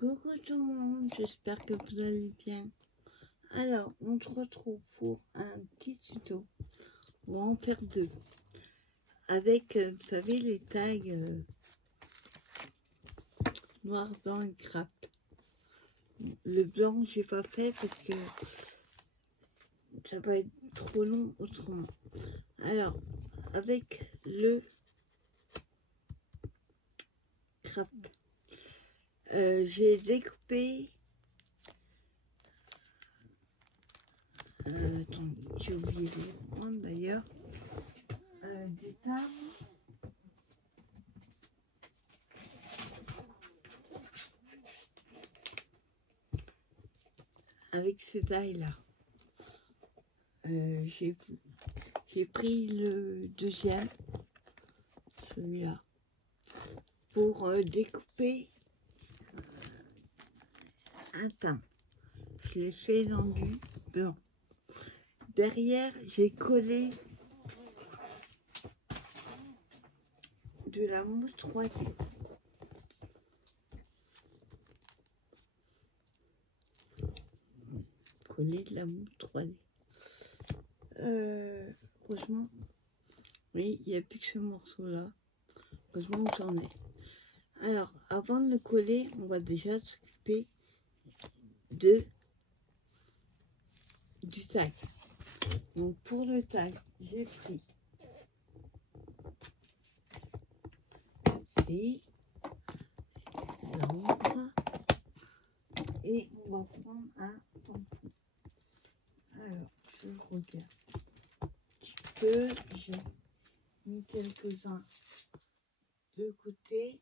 Coucou tout le monde, j'espère que vous allez bien. Alors, on se retrouve pour un petit tuto. On va en faire deux. Avec, vous savez, les tags noir, blanc et craft. Le blanc, j'ai pas fait parce que ça va être trop long autrement. Alors, avec le craft, j'ai découpé. Attendez, j'ai oublié de les prendre d'ailleurs. Des tables. Avec ce taille-là. J'ai pris le deuxième, celui-là, pour découper un thym. Je l'ai fait dans du blanc. Derrière, j'ai collé de la mousse 3D. Coller de la mousse 3D. Heureusement, oui, il n'y a plus que ce morceau-là. Heureusement que j'en ai. Alors, avant de le coller, on va déjà s'occuper du tag. Donc, pour le tag, j'ai pris l'encre et on va prendre un tampon. Alors, je regarde un petit peu, j'ai mis quelques-uns de côté.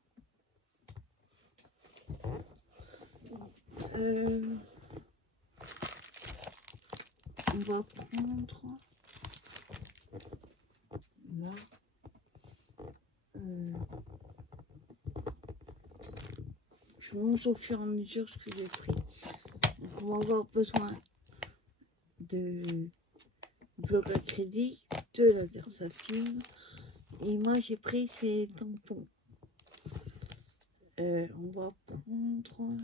On va prendre là. Je monte au fur et à mesure ce que j'ai pris. Donc on va avoir besoin de bloc à crédit, de la Versafilm. Et moi j'ai pris ces tampons. On va prendre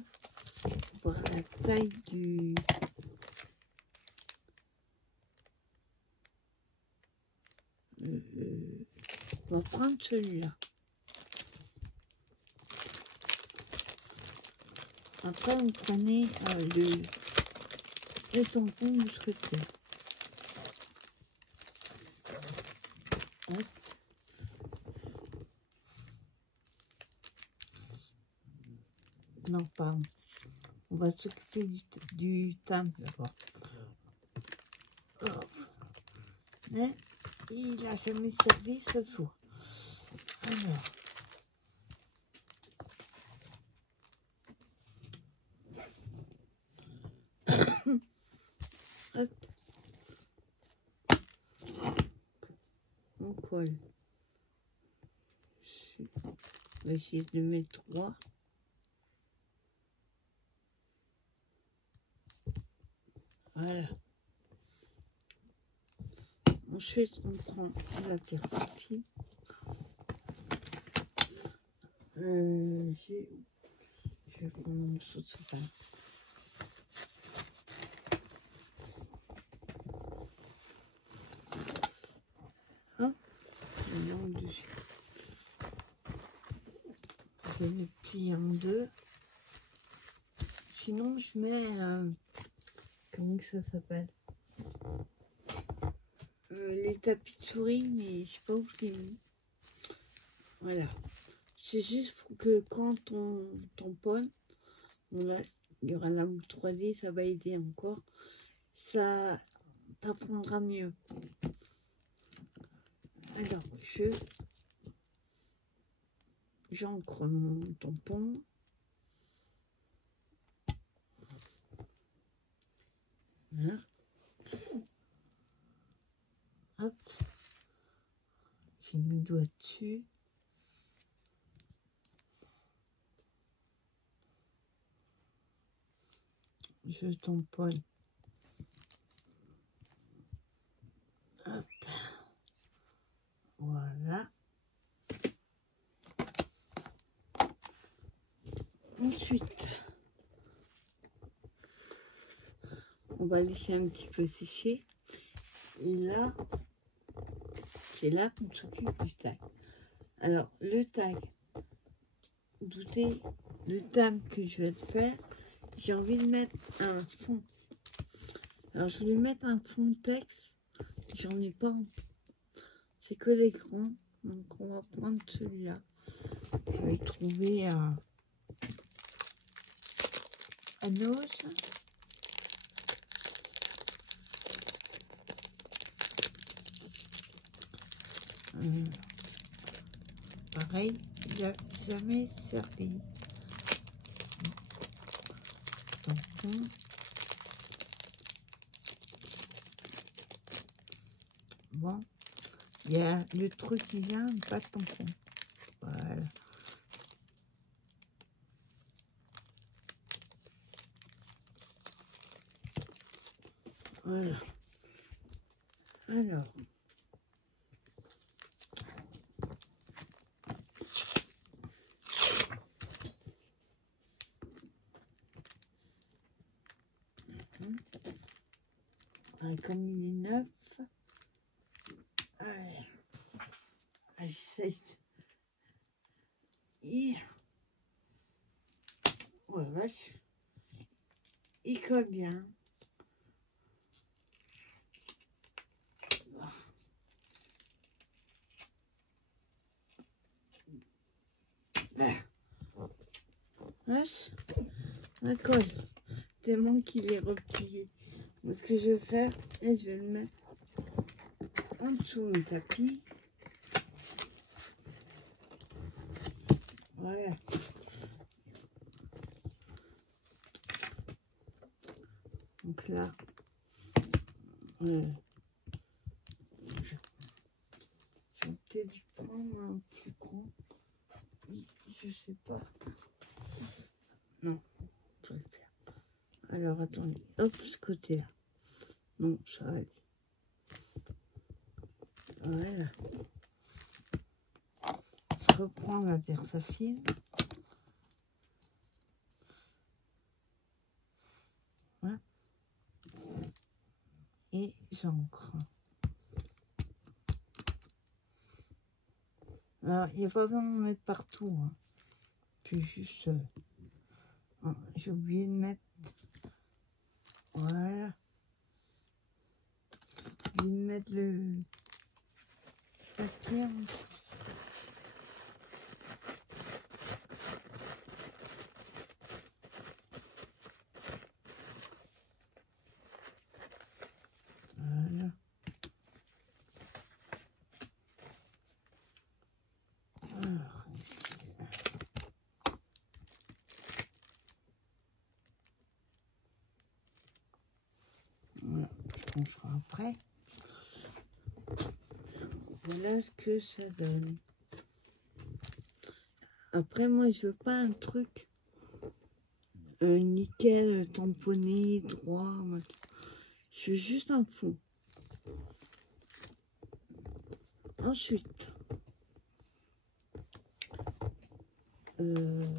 voir la taille du on va prendre celui-là. Après vous prenez le tampon que vous souhaitez. Hop. Non, pardon. On va s'occuper du thym d'abord. Mais il n'a jamais servi, ça se voit. Alors. Hop. On colle. On va essayer de mettre 3. Voilà. Ensuite, on prend la Versafilm. Je vais prendre un morceau de sapin. Hop, je le mets dessus. Je le plie en deux. Sinon, je mets comment que ça s'appelle, les tapis de souris, mais je sais pas où je l'ai mis. Voilà. C'est juste pour que quand on tamponne, il y aura la mousse 3D, ça va aider encore. Ça t'apprendra mieux. Alors, j'ancre mon tampon. Voilà. Hop. J'ai mis le doigt dessus. Je tamponne. Hop. Voilà. Ensuite, on va laisser un petit peu sécher. Et là, c'est là qu'on s'occupe du tag. Alors, le tag, doutez, le thème que je vais faire, j'ai envie de mettre un fond. Alors, je vais mettre un fond de texte, j'en ai pas. C'est que des grands, donc on va prendre celui-là. Je vais trouver un os. Pareil, il n'a jamais servi. Tampon. Bon, il y a le truc qui vient, pas de tampon. Voilà. Voilà. Alors. Comme il est neuf, j'essaye. Et voilà, il colle bien. Ça colle tellement qu'il est replié. Donc, ce que je vais faire, et je vais le mettre en dessous du tapis. Voilà. Donc là, j'ai peut-être dû prendre un plus grand. Je sais pas. Non, je vais le faire. Alors attendez, hop, ce côté-là. Non, ça va aller. Voilà. Je reprends la Versafine. Voilà. Et j'encre. Alors, il n'y a pas besoin d'en mettre partout. Hein. Puis juste... j'ai oublié de mettre... Voilà. J'ai oublié de mettre le papier. Voilà. Alors. Voilà, on sera après. Voilà ce que ça donne. Après, moi, je veux pas un truc nickel, tamponné, droit. Je veux juste un fond. Ensuite, on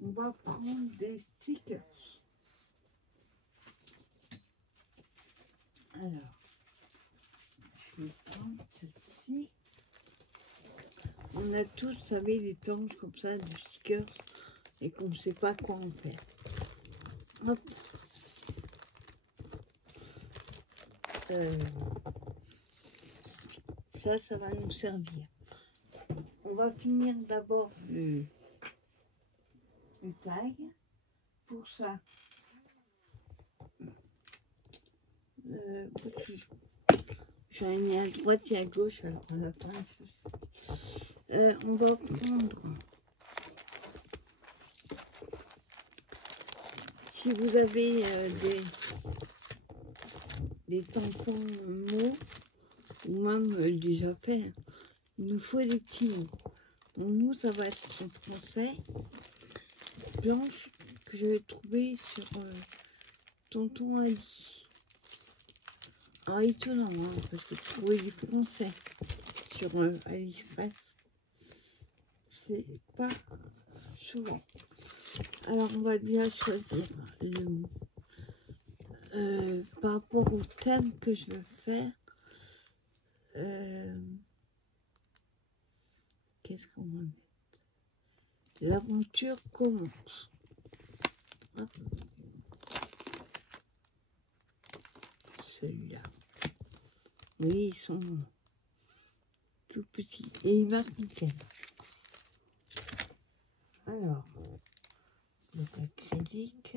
va prendre des stickers. Alors, je vais prendre celle-ci. On a tous, vous savez, des planches comme ça, de stickers, et qu'on ne sait pas quoi en faire. Hop. Ça va nous servir. On va finir d'abord le tag. Pour ça, j'en ai mis à droite et à gauche, alors on a plein de choses. On va prendre, si vous avez des tampons mots, ou même déjà fait, il nous faut des petits mots. Donc nous, ça va être en français, blanche, que je vais trouver sur Tonton Ali. Alors étonnant, hein, parce que trouver du français sur AliExpress, c'est pas souvent. Alors on va bien choisir le mot. par rapport au thème que je veux faire, qu'est-ce qu'on va mettre? L'aventure commence. Hop. Celui-là. Oui, ils sont tout petits. Et ils marquent nickel. Alors, le acrylique.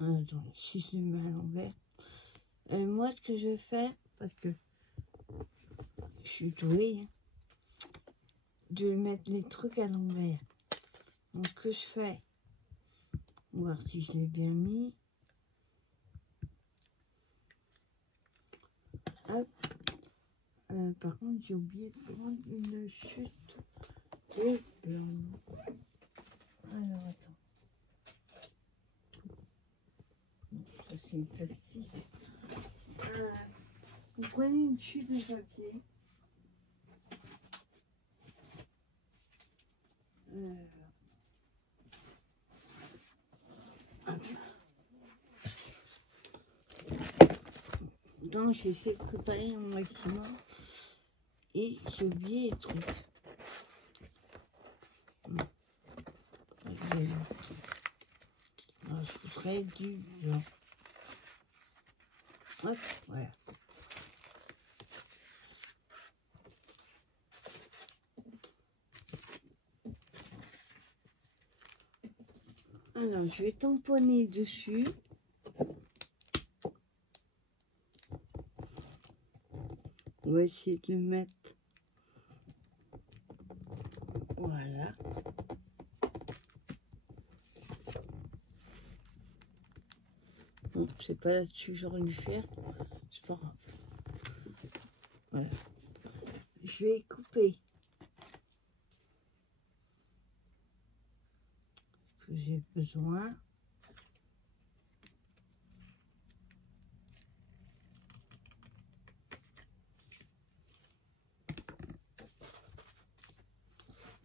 Attends, si je le mets à l'envers. Moi, ce que je fais, parce que je suis douée, hein, de mettre les trucs à l'envers. Donc, ce que je fais, on va voir si je l'ai bien mis. Hop. Par contre, j'ai oublié de prendre une chute et blanc. Alors, attends. Ça, c'est une plastique. Vous prenez une chute de papier. Donc, j'ai essayé de préparer un maximum. Et j'ai oublié les trucs. Alors, je voudrais du blanc. Hop, voilà. Alors, je vais tamponner dessus. On va essayer de le mettre. Voilà. Bon, c'est pas là-dessus que j'aurais dû faire. C'est pas grave. Voilà. Je vais couper ce que j'ai besoin.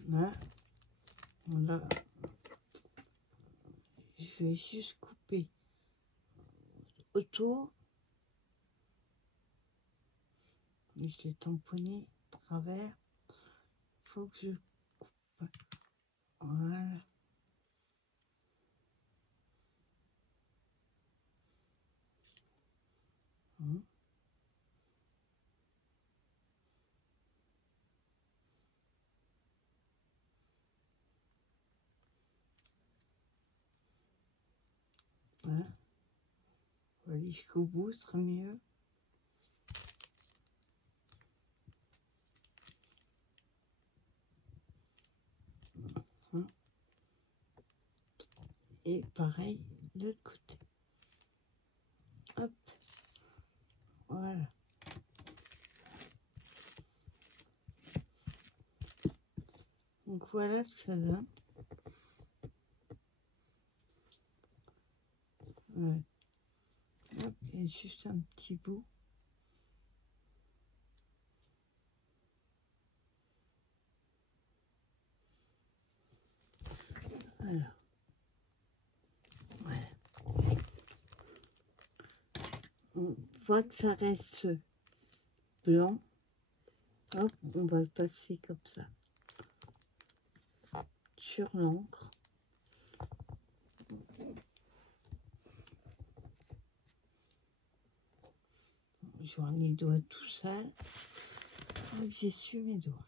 Là, voilà. Je vais juste couper autour. Je l'ai tamponné à travers. Il faut que je coupe. Voilà. Voilà. On va aller jusqu'au bout, ce sera mieux. Et pareil de l'autre côté. Hop. Voilà. Donc voilà ce que ça donne. Ouais. Hop, et juste un petit bout. Voilà. Voilà. On voit que ça reste blanc. Hop, on va le passer comme ça sur l'encre. Je vois les doigts tout sales. J'ai su mes doigts.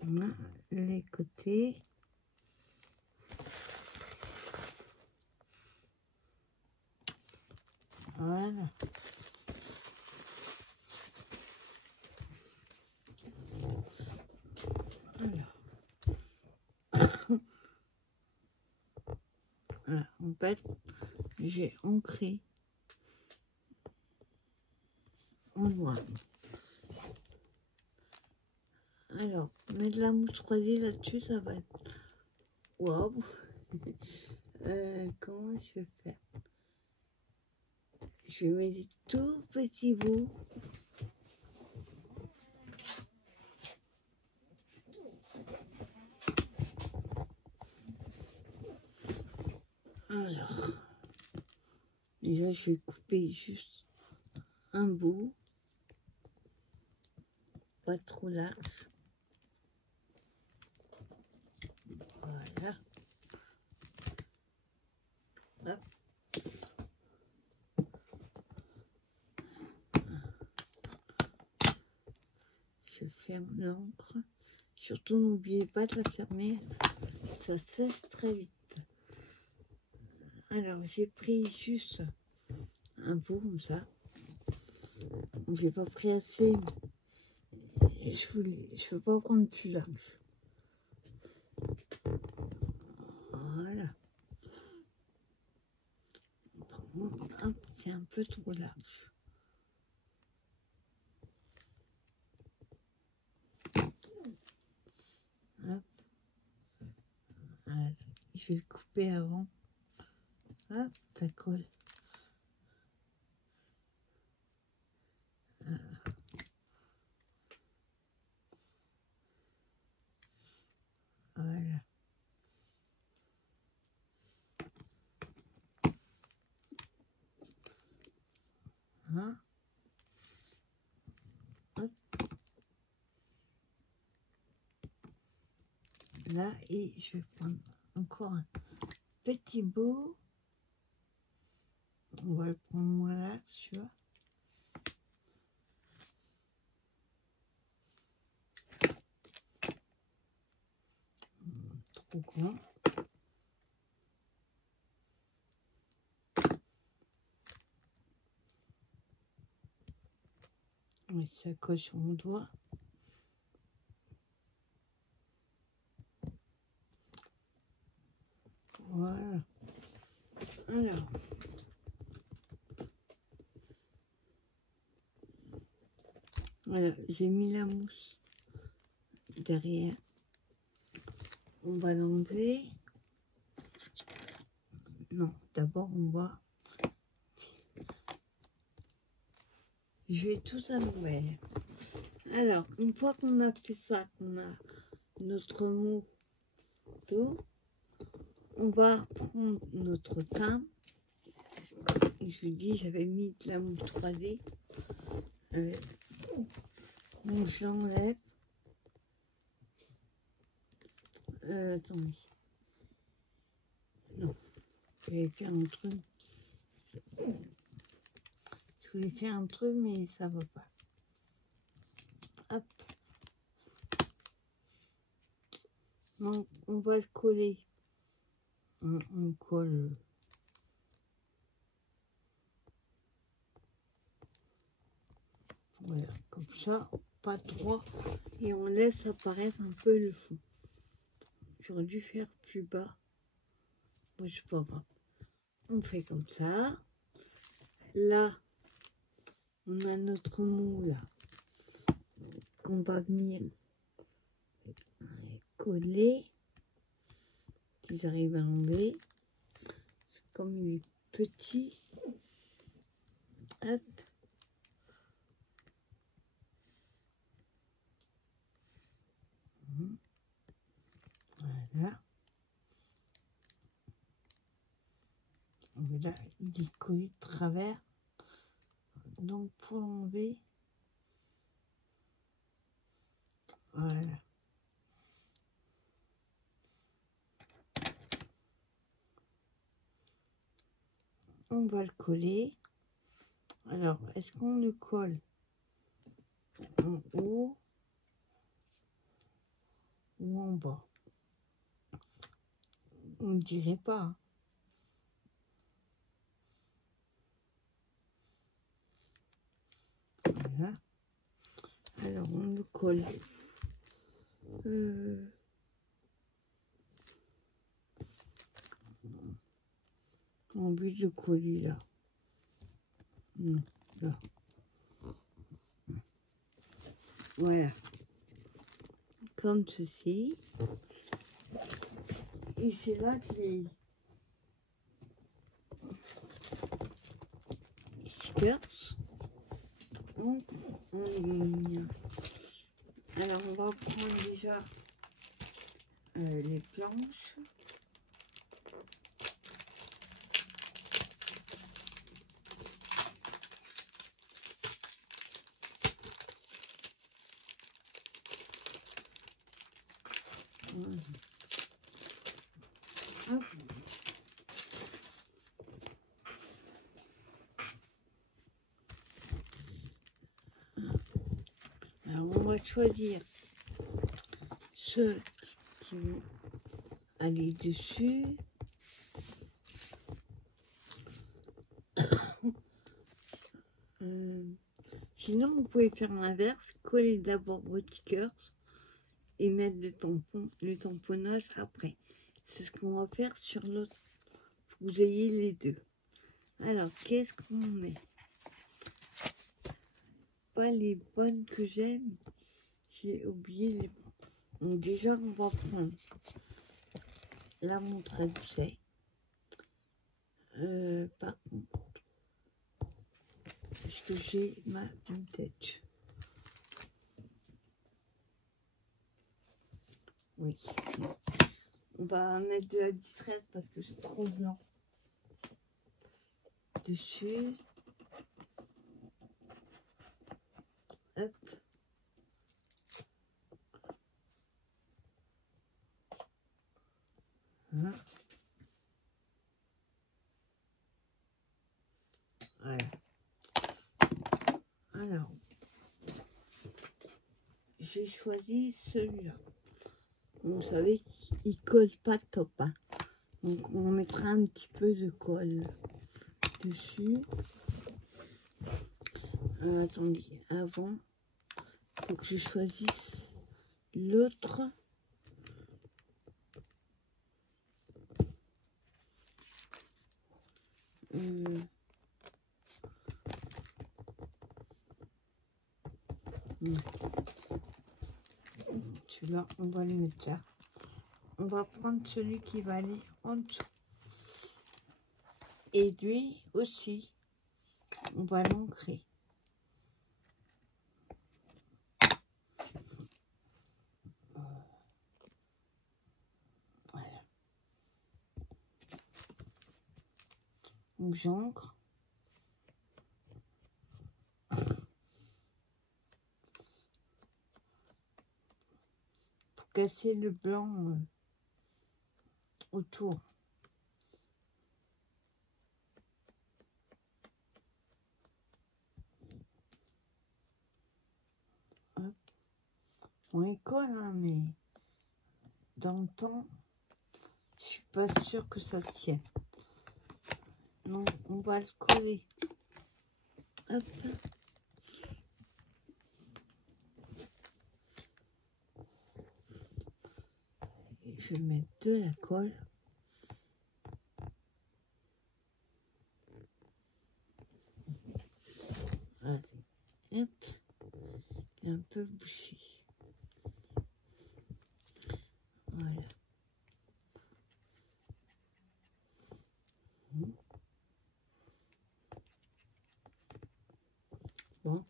Là, les côtés. Voilà. Voilà, en fait, j'ai ancré en noir. Alors, mettre la mousse 3D là-dessus, ça va être... Waouh. Comment je vais faire? Je vais mettre des tout petits bouts. Alors, déjà je vais couper juste un bout, pas trop large. Voilà. Hop. Je ferme l'encre. Surtout n'oubliez pas de la fermer, ça sèche très vite. Alors j'ai pris juste un bout comme ça. J'ai pas pris assez. Et je veux pas prendre plus large. Voilà. Par contre, hop, c'est un peu trop large. Hop. Voilà. Je vais le couper avant. Hop, ça colle. Voilà. Hein? Hop. Là, et je vais prendre encore un petit bout. On va le prendre moins là, tu vois. Trop grand. Oui, ça colle sur mon doigt. Voilà. Alors. Voilà, j'ai mis la mousse derrière. On va l'enlever. Non, d'abord on va... Je vais tout à l'envers. Alors, une fois qu'on a fait ça, qu'on a notre mot d'eau, on va prendre notre teint. Et je vous dis, j'avais mis de la mousse 3D. Donc je l'enlève. Attendez. Non, je vais faire un truc. Je voulais faire un truc, mais ça va pas. Hop. Donc, on va le coller. On colle. Voilà, comme ça, pas trop. Et on laisse apparaître un peu le fond. J'aurais dû faire plus bas. Moi, je sais pas grave. On fait comme ça. Là, on a notre mou là. Qu'on va venir coller. Si j'arrive à enlever. Comme il est petit. Hop. Voilà. Là, il est collé de travers. Donc, pour l'enlever, voilà. On va le coller. Alors, est-ce qu'on le colle en haut ou en bas? On ne dirait pas. Hein. Voilà. Alors, on le colle. En but de coller là. Non, là. Voilà. Comme ceci. Et c'est là que les stickers entrent en ligne. Alors, on va prendre déjà les planches. Voilà. Hop. Alors on va choisir ceux qui vont aller dessus. Sinon vous pouvez faire l'inverse, coller d'abord votre stickers et mettre le tamponnage après. C'est ce qu'on va faire sur l'autre. Vous ayez les deux. Alors qu'est-ce qu'on met? Pas les bonnes que j'aime. J'ai oublié les... Donc déjà, on va prendre la montre à gousset. Par contre, est-ce que j'ai ma vintage? Oui. On va mettre de la distress parce que c'est trop blanc dessus. Hop. Voilà. Alors, j'ai choisi celui-là. Vous savez qu'il colle pas top. Hein. Donc, on mettra un petit peu de colle dessus. Attendez, avant, il faut que je choisisse l'autre. Celui-là, on va le mettre là. On va prendre celui qui va aller en dessous. Et lui aussi, on va l'ancrer. Voilà. Donc j'ancre. Pour casser le blanc autour. Hop. On y colle, hein, mais dans le temps, je suis pas sûre que ça tienne. Donc on va le coller. Hop. Je vais mettre de la colle. Voilà. Hop. Et un peu bouché. Voilà. Bon.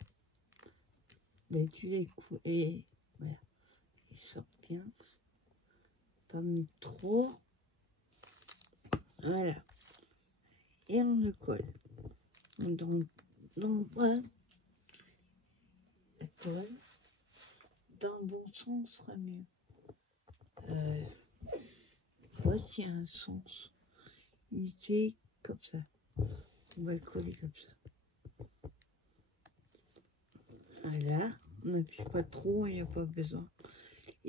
Mais tu les coups et voilà. Il sort bien. Pas mis trop. Voilà. Et on le colle. Donc voilà. La colle. Dans le bon sens sera mieux. Voici un sens. Il était comme ça. On va le coller comme ça. Voilà. On n'appuie pas trop, il n'y a pas besoin.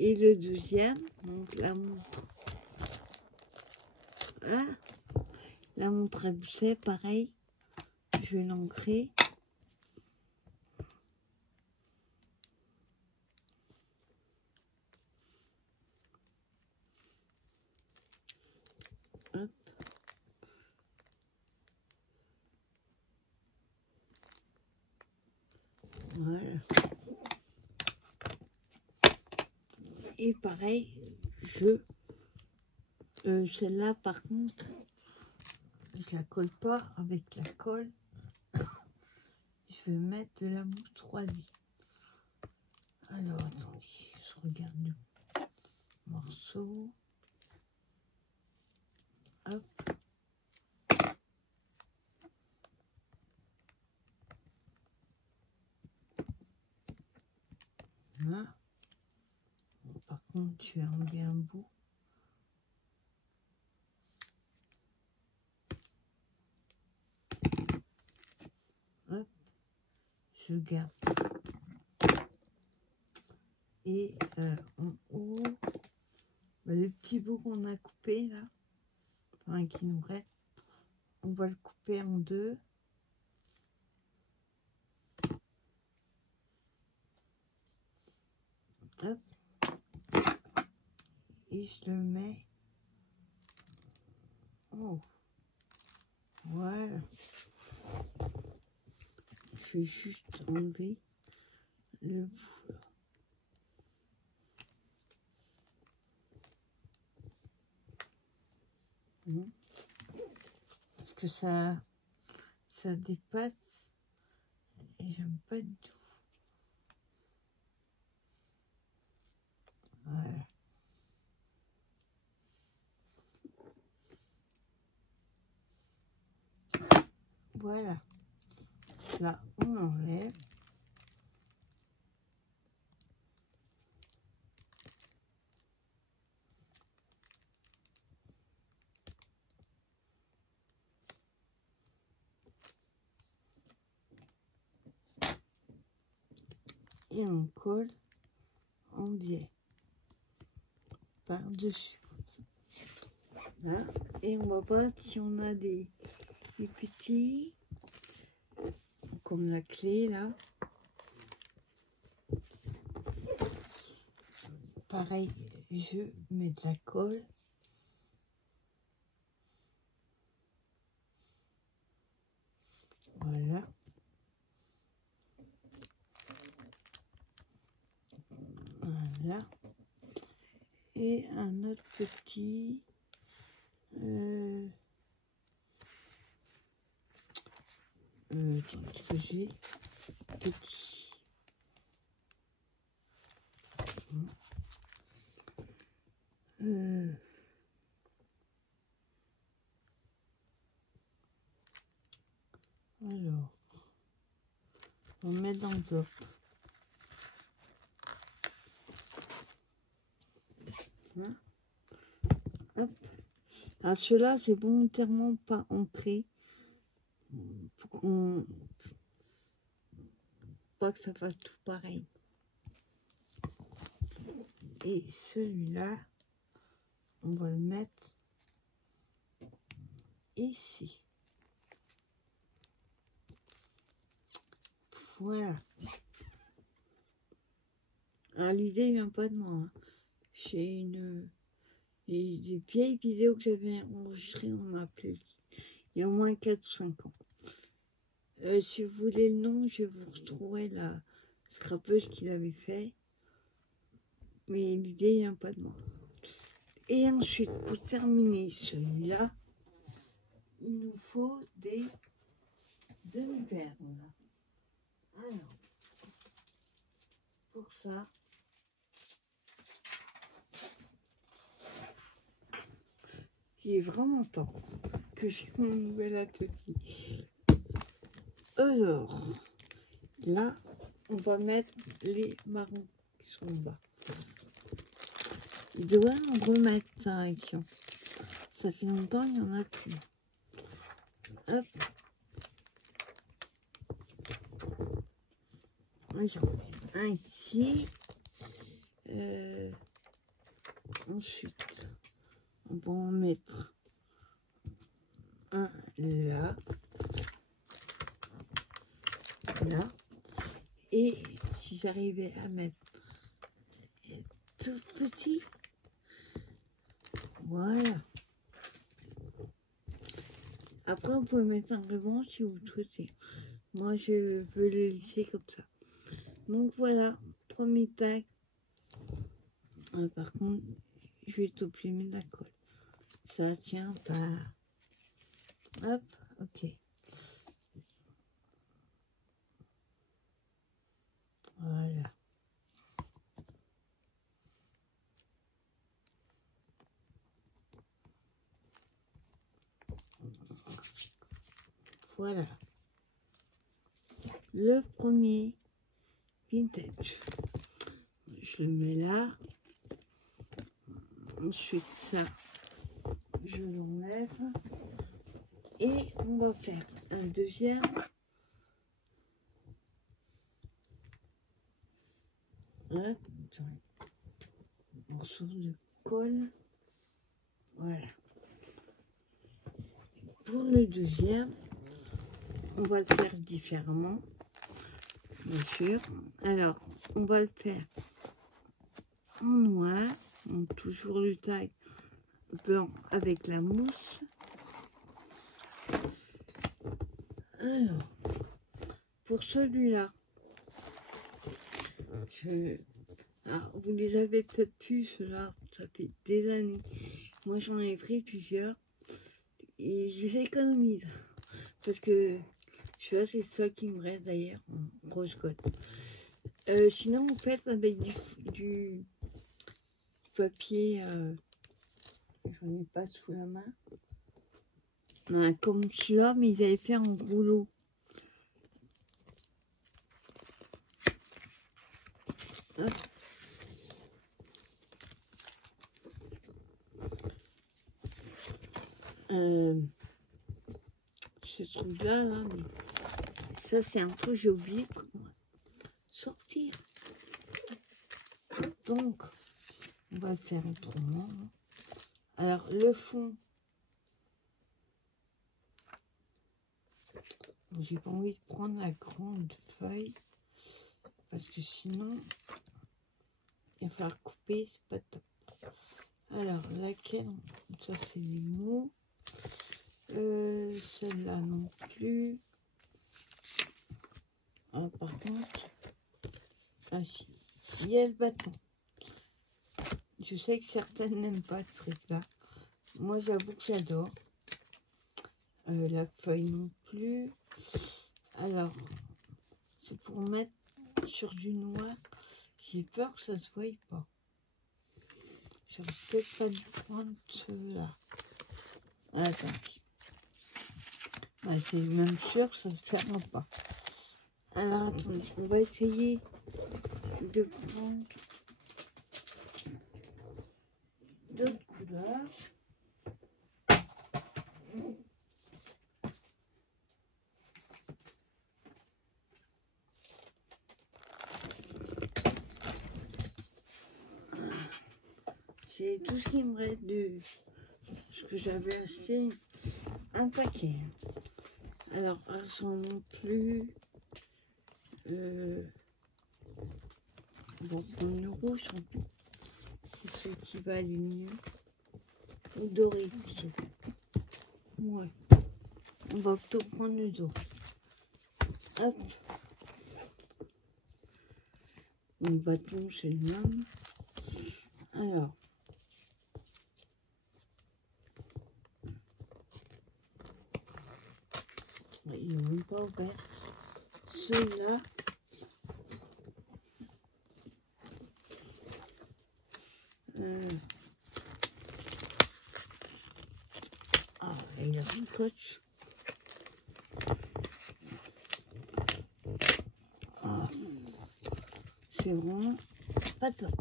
Et le deuxième, donc la montre. Ah, la montre à gousset, pareil. Je vais l'ancrer. Hop. Voilà. Et pareil, celle-là par contre, je la colle pas avec la colle. Je vais mettre de la mousse 3D. Alors attendez, je regarde le morceau. Hop. Voilà. Par contre, je vais enlever un bout. Hop, je garde. Et en haut, le petit bout qu'on a coupé là, enfin qui nous reste, on va le couper en deux. Hop. Et je le mets. Oh. Voilà. Je vais juste enlever le bout. Parce que ça dépasse et j'aime pas du tout. Voilà. Voilà. Là, on enlève. Et on colle en biais par-dessus. Là. Et on va voir si on a des petits, comme la clé là. Pareil, je mets de la colle. Voilà. Voilà. Et un autre petit. Que j'ai petit. Alors, on met dans l'enveloppe. Hein? Hop. Alors ceux-là, c'est volontairement pas ancré. Pour qu'on... Pas que ça fasse tout pareil. Et celui-là, on va le mettre ici. Voilà. Alors l'idée vient pas de moi. Hein. J'ai des vieilles vidéos que j'avais enregistrées en appel. Il y a au moins 4-5 ans. Si vous voulez le nom, je vous retrouverai la scrapeuse qui l'avait fait. Mais l'idée vient pas de moi. Et ensuite, pour terminer celui-là, il nous faut des demi-perles. Alors, pour ça, il est vraiment temps que j'ai mon nouvel atelier. Alors, là, on va mettre les marrons qui sont en bas. Il doit en remettre ça, action. Ça fait longtemps, il n'y en a plus. Hop. J'en mets un ici. Ensuite, on va en mettre un là. Là. Et si j'arrivais à mettre tout petit, voilà. Après, on peut mettre un ruban si vous souhaitez. Moi, je veux le laisser comme ça. Donc voilà, premier tag. Par contre, je vais t'opprimer la colle. Ça tient pas. Hop, ok. Voilà. Voilà. Le premier vintage. Je le mets là. Ensuite, ça, je l'enlève. Et on va faire un deuxième. Là, morceau de colle. Voilà. Pour le deuxième, on va le faire différemment, bien sûr. Alors, on va le faire en noir, donc toujours le taille blanc avec la mousse. Alors, pour celui-là, vous les avez peut-être plus, ceux-là, ça fait des années. Moi, j'en ai pris plusieurs et je les économise parce que celui-là, c'est ça qui me reste d'ailleurs en rose gold. Sinon, vous faites avec du papier, j'en ai pas sous la main, comme celui-là, mais ils avaient fait en rouleau. Hop. Ce truc-là, là, mais ça c'est un peu, j'ai oublié comment sortir. Donc, on va le faire autrement. Alors, le fond, j'ai pas envie de prendre la grande feuille parce que sinon, il va falloir couper, c'est pas top. Alors, laquelle? Ça, c'est les mots. Celle-là non plus. Ah, par contre, ah si, il y a le bâton. Je sais que certaines n'aiment pas ce truc-là. Moi, j'avoue que j'adore. La feuille non plus. Alors, c'est pour mettre sur du noir. J'ai peur que ça se voie pas. J'aurais peut-être pas dû prendre ceux-là. Attends. Ouais, c'est même sûr que ça se fera pas. Alors, attendez, on va essayer de prendre d'autres couleurs. C'est tout ce qui me reste de ce que j'avais acheté, un paquet. Alors, elles sont non plus... bon, le rouge, c'est ce qui va aller mieux. Ou doré plutôt. Ouais. On va plutôt prendre le doré. Hop. Le bâton, c'est le même. Alors. Ils n'ont même pas ouvert. Celui-là. Ah, il a un scotch. Ah, c'est vraiment pas top.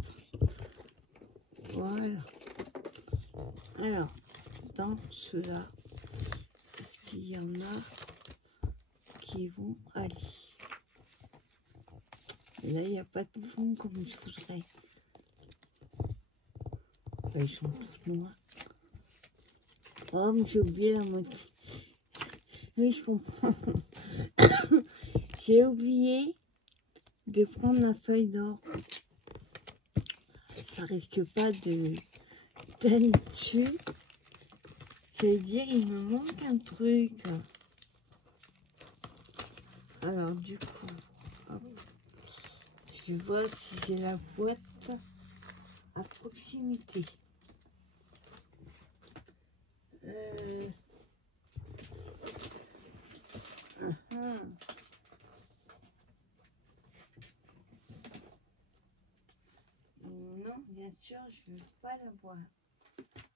Voilà. Alors, dans ceux-là, est-ce qu'il y en a qui vont aller? Et là, il n'y a pas de fond comme je voudrais. Enfin, ils sont tous noirs. Oh, mais j'ai oublié la moitié. Oui, je comprends. J'ai oublié de prendre la feuille d'or. Ça risque pas de d'aller dessus. Ça veut dire il me manque un truc. Alors du coup, hop, je vois si j'ai la boîte à proximité. Non, bien sûr, je ne veux pas la voir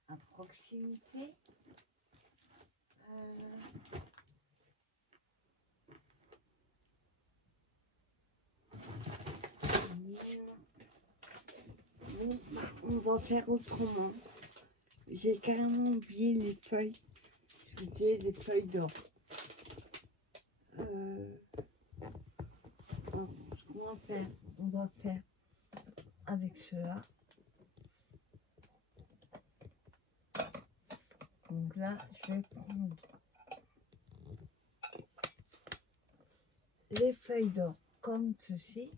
à proximité. On va faire autrement. J'ai carrément oublié les feuilles. J'ai des feuilles d'or. Alors, ce qu'on va faire, on va faire avec cela. Donc là, je vais prendre les feuilles d'or comme ceci.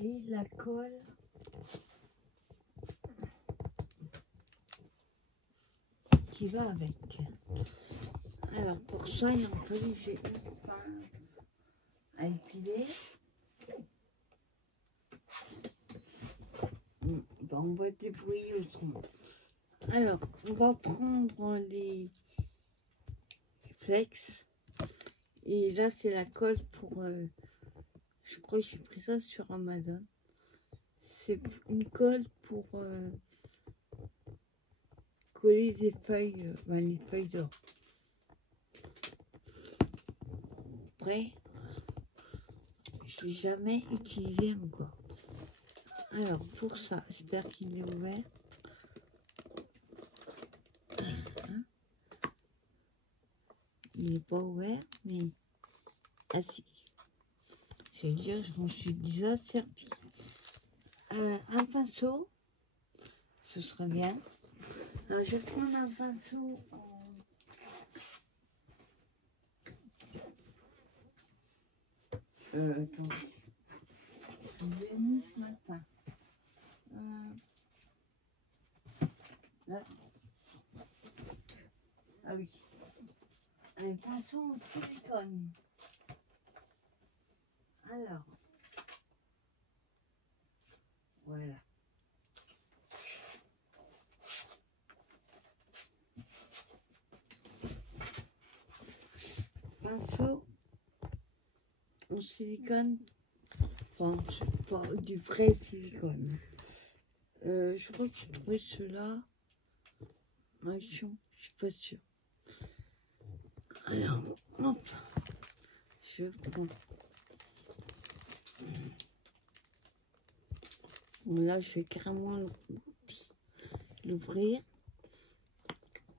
Et la colle qui va avec. Alors pour ça, il en fallu que j'ai une pince à épiler. Ben, on va débrouiller autrement. Alors, on va prendre les flex. Et là, c'est la colle pour... je crois que j'ai pris ça sur Amazon. C'est une colle pour coller des feuilles, les feuilles d'or. Après, je l'ai jamais utilisé encore. Alors, pour ça, j'espère qu'il est ouvert. Il n'est pas ouvert, mais... Ah si. Je veux dire, je m'en suis déjà servi. Un pinceau, ce serait bien. Alors, je vais prendre un pinceau en... attends. Je l'ai mis ce matin. Là. Ah oui. Un pinceau en silicone. Alors. Voilà. Pinceau en silicone. Enfin, c'est pas du vrai silicone. Je crois que j'ai trouvé ceux-là. Ouais, je suis pas sûre. Alors, hop. Je prends. Bon, là, je vais carrément l'ouvrir.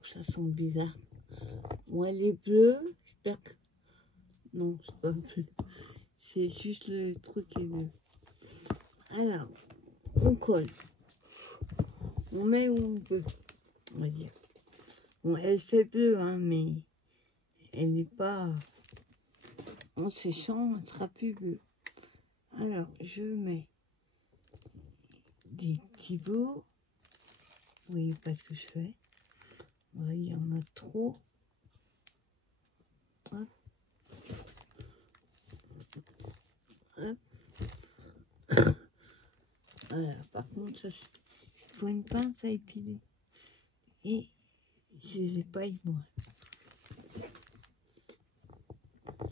Ça sent bizarre. Bon, elle est bleue. J'espère que... Non, c'est pas bleu. C'est juste le truc qui est bleu. Alors, on colle. On met où on peut, on va dire. Bon, elle fait bleu, hein, mais elle n'est pas... En séchant, elle sera plus bleue. Alors, je mets des petits bouts. Vous voyez pas ce que je fais. Voilà, il y en a trop. Hop. Hop. Voilà, par contre, ça, il faut une pince à épiler. Et je les ai pas avec moi.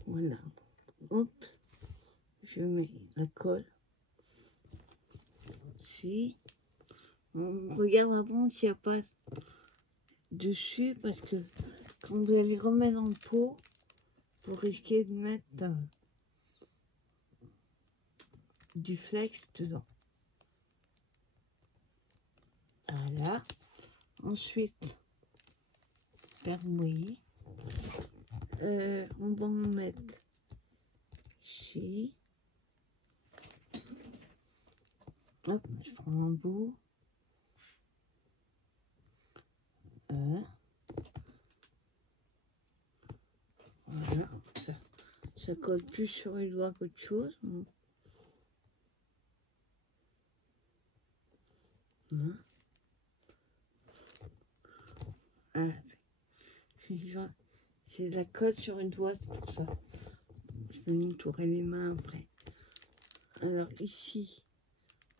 Voilà. Hop. Je mets la colle. Ici. On regarde avant s'il n'y a pas dessus parce que quand vous allez remettre dans le pot, vous risquez de mettre du flex dedans. Voilà. Ensuite, permouiller. On va en mettre ici. Hop, je prends un bout. Voilà. Ça colle plus sur les doigts qu'autre chose. Voilà. C'est de la colle sur une doigt, c'est pour ça. Je vais m'entourer les mains après. Alors ici,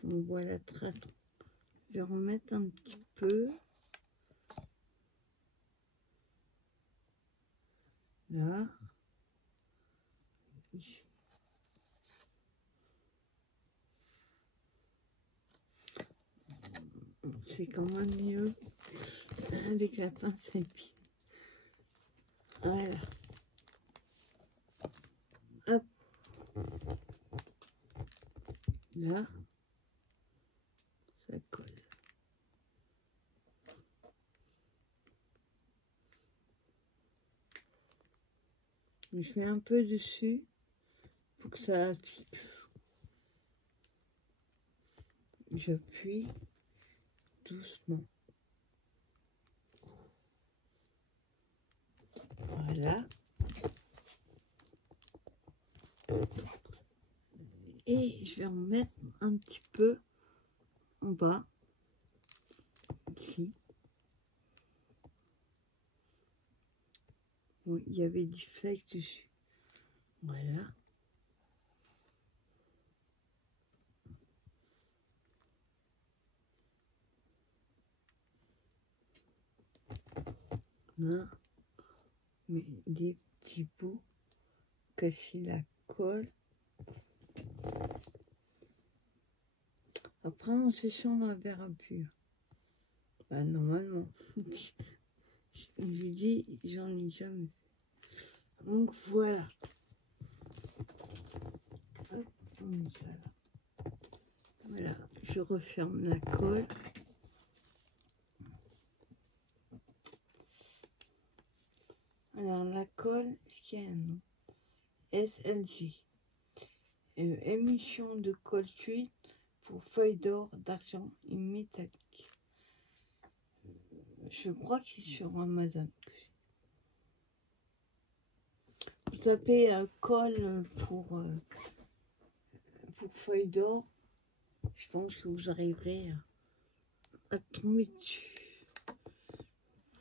on voit la trace. Je vais remettre un petit peu. Là. C'est quand même mieux avec la pince à épiler. Voilà. Hop. Là. Je mets un peu dessus pour que ça fixe. J'appuie doucement. Voilà. Et je vais en mettre un petit peu en bas. Ici. Bon, il y avait du flake dessus. Voilà. Là, mais des petits bouts, casser la colle. Après, en séchant, on la verra plus. Bah, normalement. Je dis, j'en ai jamais fait. Donc, voilà. Hop, on met ça là. Voilà, je referme la colle. Alors, la colle, est-ce qu'il y a un nom? SLG. Émission de colle suite pour feuilles d'or, d'argent et métallique. Je crois que c'est sur Amazon. Vous tapez colle pour feuilles d'or. Je pense que vous arriverez à tomber dessus.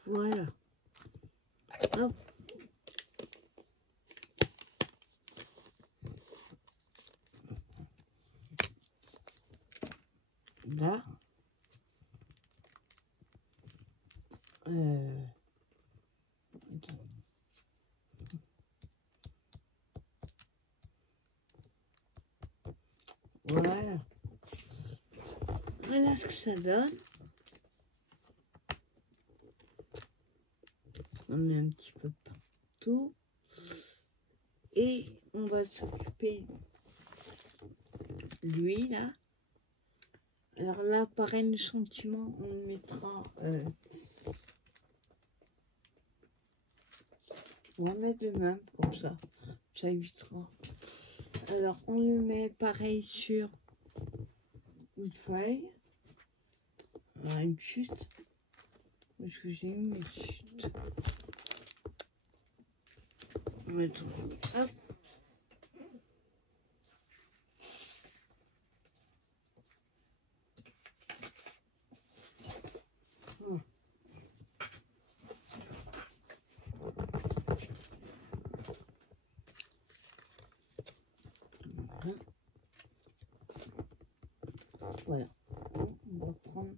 Voilà. Hop. Là. Voilà. Voilà ce que ça donne. On est un petit peu partout. Et on va s'occuper lui là. Alors là, pareil, le sentiment, on le mettra. On va mettre le même comme ça. Ça évitera. Alors on le met pareil sur une feuille. Alors une chute. Parce que j'ai eu mes chutes. Mettons. Hop. Voilà. On va prendre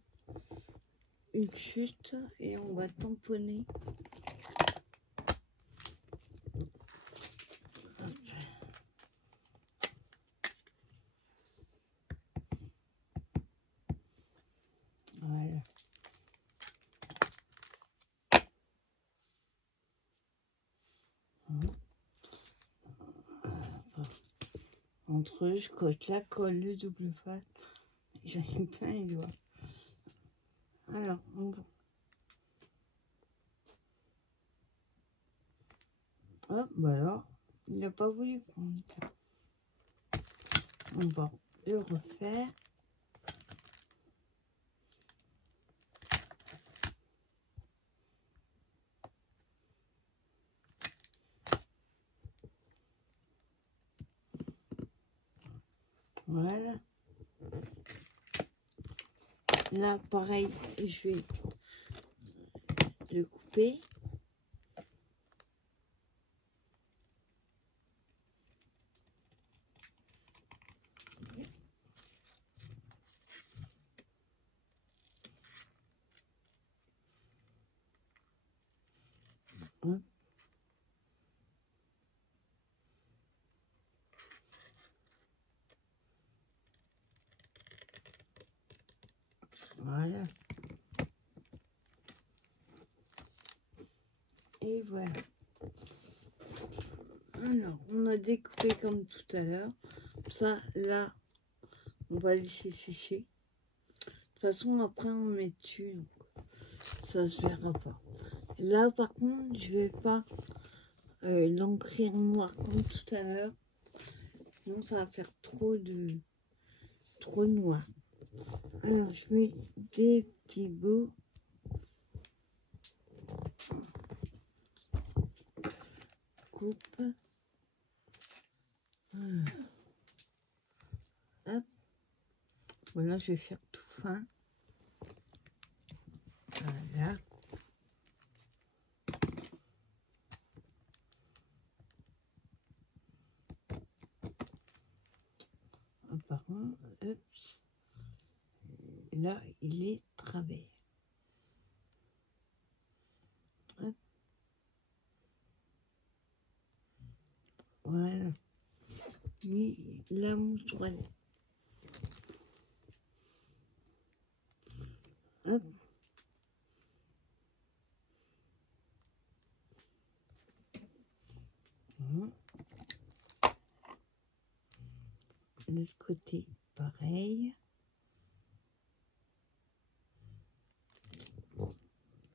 une chute et on va tamponner. Voilà. Entre eux, je coche la colle, le double face. J'en ai plein les doigts. Alors, on va. Hop, bah alors, il n'a pas voulu prendre. On va le refaire. Voilà. Là, pareil, je vais le couper. Hop. Voilà. Et voilà. Alors, on a découpé comme tout à l'heure. Ça, là, on va laisser sécher. De toute façon, après, on met dessus. Donc, ça se verra pas. Là, par contre, je vais pas l'encre noire comme tout à l'heure. Sinon, ça va faire trop noir. Alors, je mets des petits bouts. Coupe. Voilà. Hop. Voilà, je vais faire tout fin. Voilà. Apparemment, hop. Là, il est travers. Hop. Voilà. Lui, la mousse 3D. Hop. Voilà. De l'autre côté, pareil.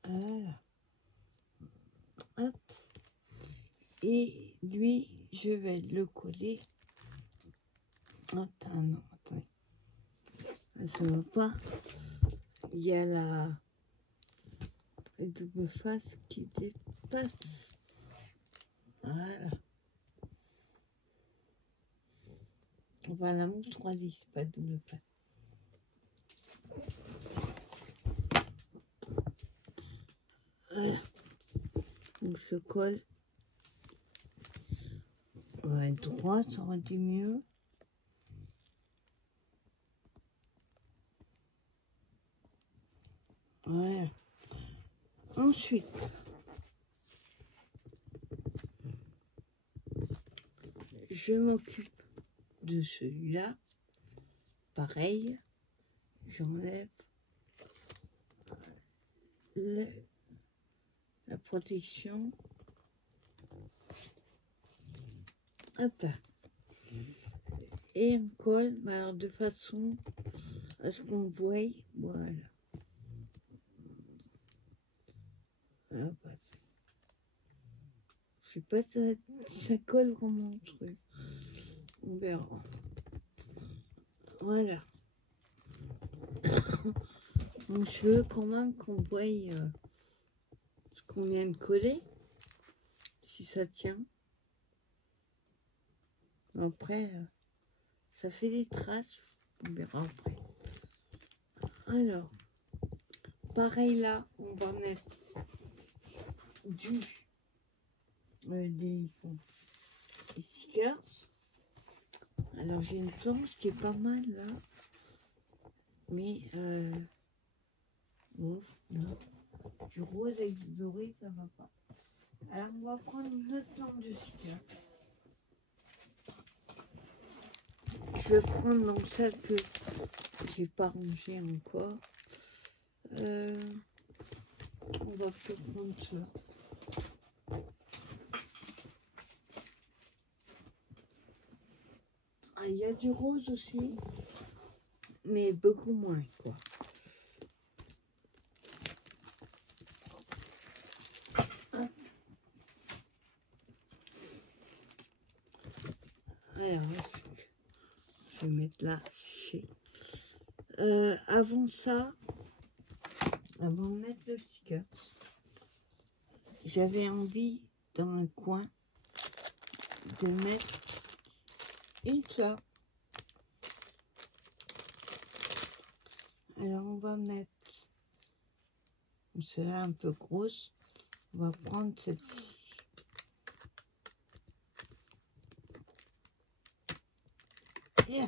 Voilà. Hop. Et lui, je vais le coller. Attends, non, attends. Ça ne va pas. Il y a la double face qui dépasse. Voilà. Enfin, la mousse 3D, c'est pas double face. Voilà. Donc je colle. Ouais, droit, ça aurait été mieux. Voilà. Ensuite, je m'occupe de celui-là. Pareil, j'enlève la protection. Hop. Et on colle, alors de façon à ce qu'on voie. Voilà. Hop. Je sais pas si ça colle vraiment le truc. On verra. Voilà. Donc je veux quand même qu'on voie ce qu'on vient de coller. Si ça tient. Après, ça fait des traces. On verra après. Alors, pareil là, on va mettre des stickers. Alors j'ai une planche qui est pas mal là. Mais bon, non. Du rose avec du doré, ça va pas. Alors on va prendre notre planche de stickers. Je vais prendre dans celle que j'ai pas rangée encore. On va peut-être prendre cela. Ah, il y a du rose aussi, mais beaucoup moins, quoi. Alors, je vais mettre là. Avant ça, avant de mettre le sticker, j'avais envie dans un coin de mettre une fleur. Alors on va mettre celle-là un peu grosse. On va prendre celle-ci. Bien.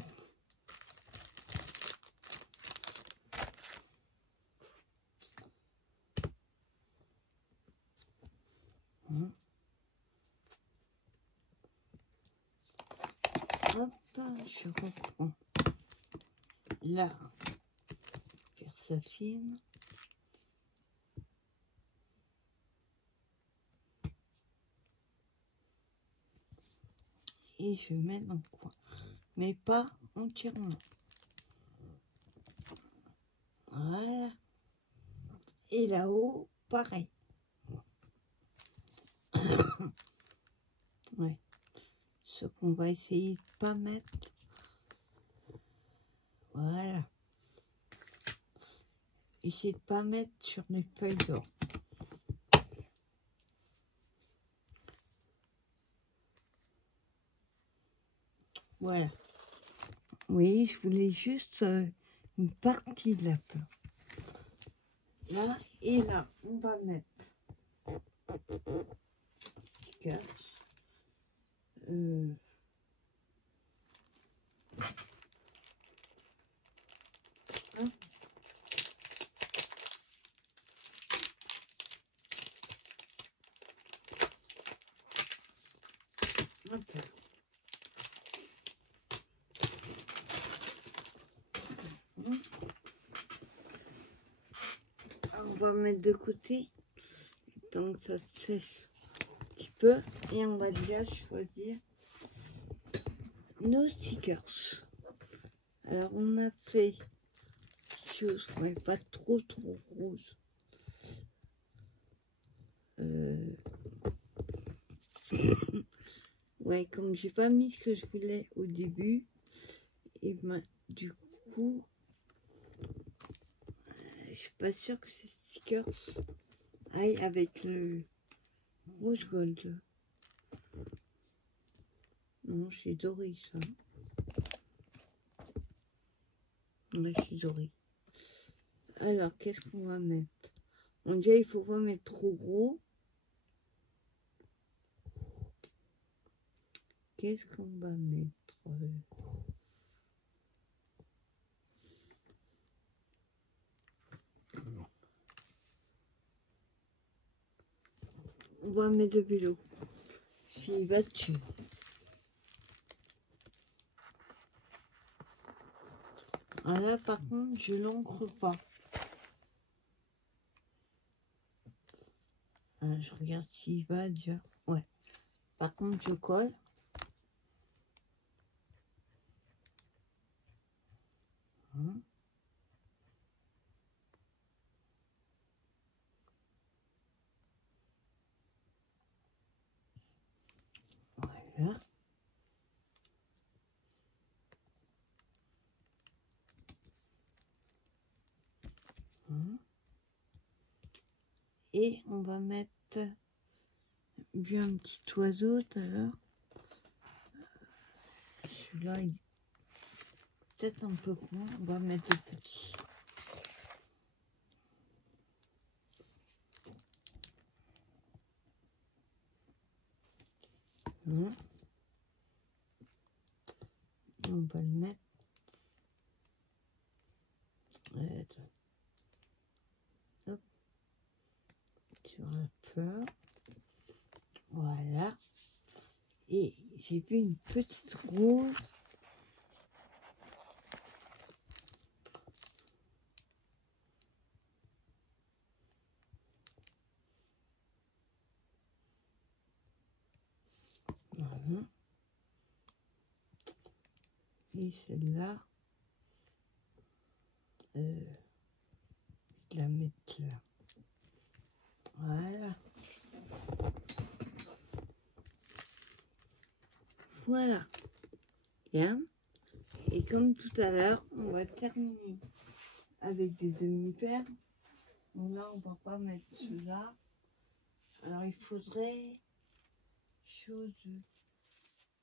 Hop, je reprends là, faire ça fine. Et je mets dans le coin, mais pas entièrement. Voilà. Et là-haut, pareil. ce qu'on va essayer de pas mettre. Voilà. Essayez de pas mettre sur mes feuilles d'or. Voilà. Oui, je voulais juste une partie de la fleur. Là et là, on va mettre stickers. Hop. Hop. On va mettre de côté tant que ça sèche un petit peu et on va déjà choisir nos stickers. Alors on a fait chose, ouais, pas trop rose. Ouais, comme j'ai pas mis ce que je voulais au début, et ben du coup je suis pas sûre que ces stickers aillent avec le rose gold. Non, c'est doré ça. Ouais, c'est doré. Alors, qu'est-ce qu'on va mettre? On dirait il faut pas mettre trop gros. Qu'est-ce qu'on va mettre? On va mettre le vélo. S'il va dessus. Ah là, par contre, je l'encre pas. Ah, je regarde s'il va déjà. Ouais. Par contre, je colle. Voilà. Et on va mettre bien un petit oiseau tout à l'heure. Celui-là, il est peut-être un peu grand. On va mettre le petit. Et on va le mettre hop, sur la fleur. Voilà. Et j'ai vu une petite rose. Voilà. Et celle-là, je vais la mettre là. Voilà. Voilà. Bien. Et comme tout à l'heure, on va terminer avec des demi-perles. Donc là, on va pas mettre cela. Alors, il faudrait chose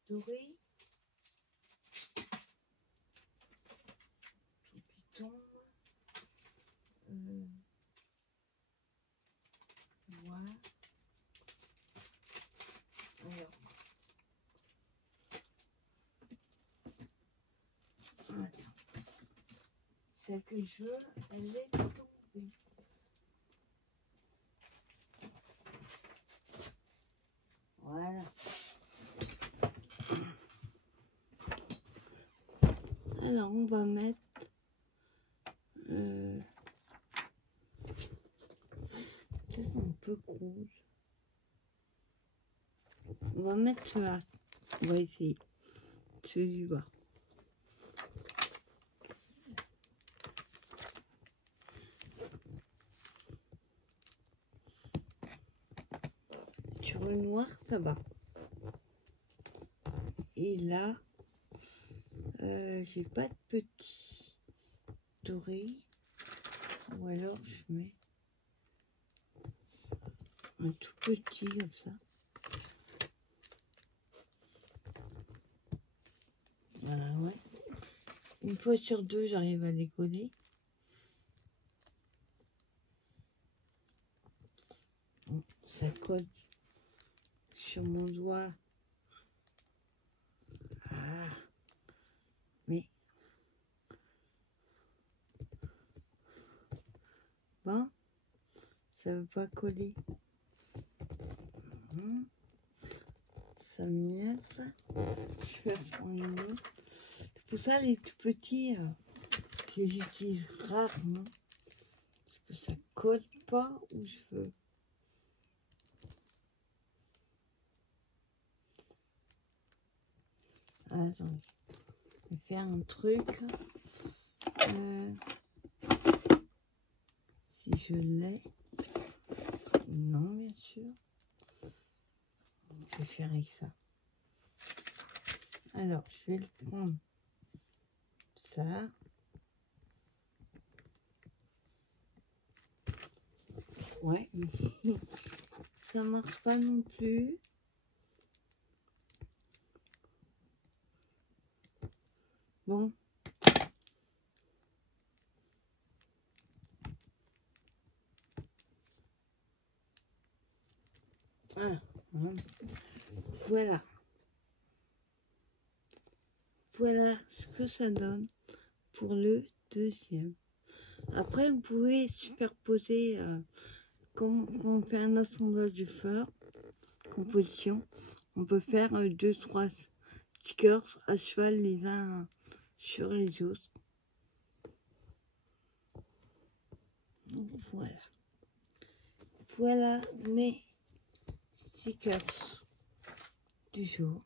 dorée. Tout qui tombe. Voilà. Alors. Attends. Celle que je veux, elle est tombée. Voilà. Alors, on va mettre c'est un peu rouge. On va mettre cela. On va essayer. Celui-là. Sur le noir, ça va. Et là, j'ai pas de petit doré. Ou alors je mets un tout petit comme ça. Voilà, ouais. Une fois sur deux, j'arrive à les coller. Bon, ça colle sur mon doigt. Ah. Mais bon, ça veut pas coller. Ça m'énerve. Je vais prendre une autre. C'est pour ça les tout petits que j'utilise rarement. Parce que ça colle pas où je veux. Attendez. Je vais faire un truc. Si je l'ai. Non, bien sûr. Je vais faire avec ça. Alors, je vais le prendre. Ça. Ouais. Ça marche pas non plus. Bon. Ah, voilà. Voilà ce que ça donne pour le deuxième. Après, vous pouvez superposer, quand on fait un assemblage du feur, composition, on peut faire 2-3 stickers à cheval les uns sur les autres. Donc, voilà. Voilà mes stickers du jour.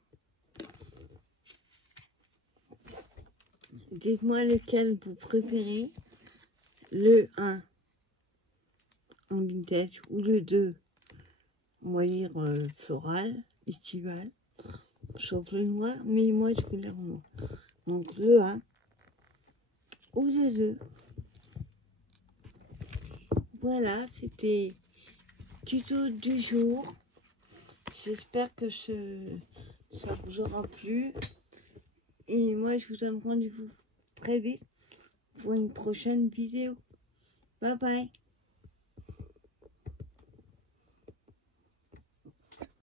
Dites-moi lequel vous préférez, le 1 en vintage ou le 2, on va dire floral, estival, sauf le noir, mais moi je voulais en noir. Donc le 1 ou le 2. Voilà, c'était tuto du jour. J'espère que ça vous aura plu. Et moi, je vous donne rendez-vous très vite pour une prochaine vidéo. Bye bye.